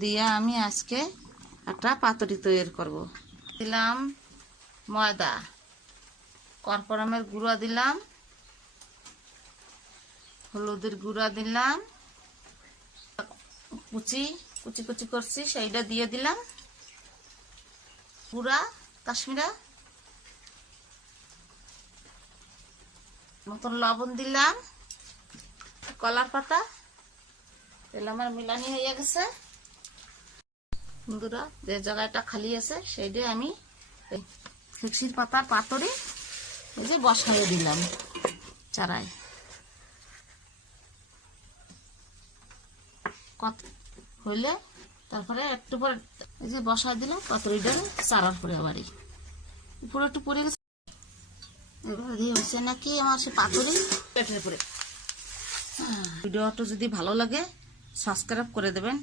দিয়ে আমি আজকে একটা পাতুরি তৈরি করব। দিলাম ময়দা, কর্নফ্লাওয়ারের গুঁড়া দিলাম, হলুদের গুঁড়া দিলাম, কুচি কুচি কুচি করছি সেইটা দিয়ে দিলাম, গুঁড়া কাশ্মীরা মতন লবণ দিলাম, কলার পাতা তেল আমার মিলানি হয়ে গেছে। বন্ধুরা, যে জায়গাটা খালি আছে সেইটা আমি মিক্সির পাতার পাতুরি এই যে বসাইয়ে দিলাম চারায়। কত হইলে তারপরে একটু পরে এই যে বসাই দিলাম পাতুরিটা চারার পরে আবারই উপরে একটু পরে গেছে। এবার হয়েছে নাকি আমার সে পাতুরি পেটের পরে। ভিডিওটা যদি ভালো লাগে সাবস্ক্রাইব করে দেবেন।